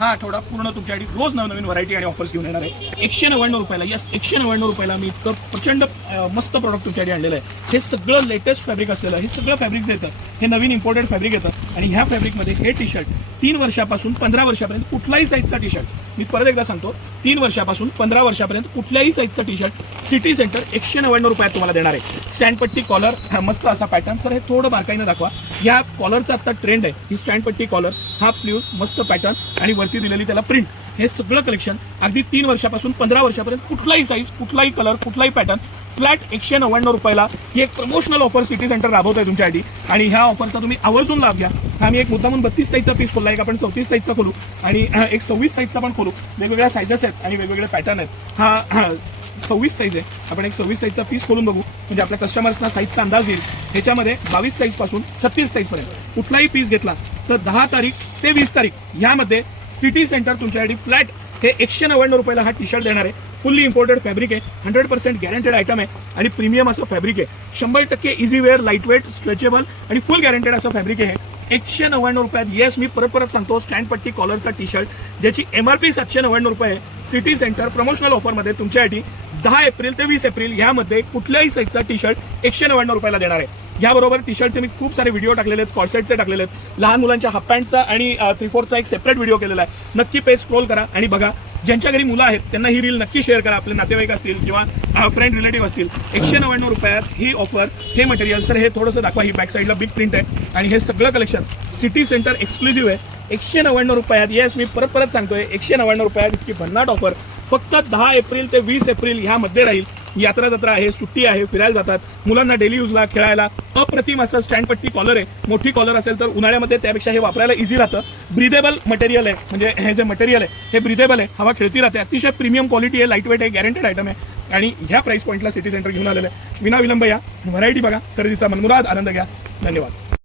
हा आठवडा पूर्ण तुमच्यासाठी रोज नवनवीन व्हरायटी आणि ऑफर्स घेऊन येणार आहे. 199 रुपयाला, यस 199 रुपयाला मी इतकं प्रचंड मस्त प्रोडक्ट तुमच्यासाठी आणलेलं आहे. हे सगळं लेटेस्ट फॅब्रिक असलेलं, हे सगळं फॅब्रिक येतं, हे नवीन इम्पोर्टेड फॅब्रिक येतं आणि ह्या फॅब्रिकमध्ये हे टी शर्ट 3 वर्षापासून 15 वर्षापर्यंत कुठलाही साईजचा टी शर्ट, मी परत एकदा सांगतो, 3 वर्षापासून 15 वर्षापर्यंत कुठल्याही साईजचा टी शर्ट सिटी सेंटर 199 रुपयात तुम्हाला देणार आहे. स्टँडपट्टी कॉलर, हा मस्त असा पॅटर्न. सर हे थोडं बारकाईनं दाखवा. या कॉलरचा आता ट्रेंड आहे, ही स्टँडपट्टी कॉलर, हाफ स्लीव्ज, मस्त पॅटर्न आणि वरती दिलेली त्याला प्रिंट. हे सगळं कलेक्शन अगदी 3 वर्षापासून 15 वर्षापर्यंत कुठलाही साईज, कुठलाही कलर, कुठलाही पॅटर्न फ्लॅट 199 रुपयाला ही एक प्रमोशनल ऑफर सिटी सेंटर राबवत आहे तुमच्यासाठी आणि ह्या ऑफरचा तुम्ही आवर्जून लाभ घ्या. हा मी एक मुद्दामून 32 साईजचा पीस खोलला, एक आपण 34 साईजचा खोलू आणि एक 26 साईजचा पण खोलू. वेगवेगळ्या साईजेस आहेत आणि वेगवेगळे पॅटर्न आहेत. हा 26 साईज आहे, आपण एक 26 साईजचा पीस खोलून बघू म्हणजे आपल्या कस्टमर्सना साईजचा अंदाज येईल. ह्याच्यामध्ये 22 साईज पासून 36 साईज पर्यंत कुठलाही पीस घेतला तर 10 तारीख ते 20 तारीख यामध्ये सिटी सेंटर तुमच्यासाठी फ्लॅट हे 199 रुपयाला हा टी शर्ट देणार आहे. फुल्ली इम्पोर्टेड फॅब्रिक आहे, 100% गॅरंटेड आयटम आहे आणि प्रीमियम असं फॅब्रिक आहे. 100% easy wear, light weight, stretchable आणि फुल गॅरंटेड असं फॅब्रिक आहे. 199 रुपयात. येस, मी परत सांगतो, स्टँडपट्टी कॉलरचा टी शर्ट ज्याची MRP 799 रुपये आहे. सिटी सेंटर प्रमोशनल ऑफरमध्ये तुमच्यासाठी 10 एप्रिल ते 20 एप्रिल यामध्ये कुठल्याही साईजचा टी शर्ट 199 रुपयाला देणार आहे. याबरोबर टी शर्टचे मी खूप सारे व्हिडिओ टाकलेले आहेत, कॉर्सेटचे टाकलेले आहेत, लहान मुलांच्या हाफ पॅन्टचा आणि 3/4चा एक सेपरेट व्हिडिओ केलेला आहे. नक्की पेज स्क्रोल करा आणि बघा. ज्यांच्या घरी मुलं आहेत त्यांना ही रील नक्की शेअर करा, आपले नातेवाईक असतील किंवा फ्रेंड रिलेटिव्ह असतील. 199 रुपयात ही ऑफर, हे मटेरियल. सर हे थोडंसं दाखवा, ही बॅक साईडला बिग प्रिंट आहे आणि हे सगळं कलेक्शन सिटी सेंटर एक्सक्लुझिव्ह आहे. 199 रुपयात. येस, मी परत सांगतोय, 199 रुपयात इतकी भन्नाट ऑफर फक्त 10 एप्रिल ते 20 एप्रिल ह्यामध्ये राहील. यात्रा जत्रा आहे, सुट्टी आहे, फिरायला जातात मुलांना, डेली यूजला, खेळायला. अप्रतिम असं स्टँडपट्टी कॉलर आहे. मोठी कॉलर असेल तर उन्हाळ्यामध्ये त्यापेक्षा हे वापरायला इझी राहतं. ब्रिदेबल मटेरियल आहे, म्हणजे हे जे मटेरियल आहे हे ब्रिदेबल आहे, हवा खेळती राहते. अतिशय प्रीमियम क्वालिटी आहे, लाईट वेट आहे, गॅरंटेड आयटम आहे आणि ह्या प्राइस पॉईंटला सिटी सेंटर घेऊन आलेलं आहे. विना विलंब या, व्हरायटी बघा, खरेदीचा मनमुराद आनंद घ्या. धन्यवाद.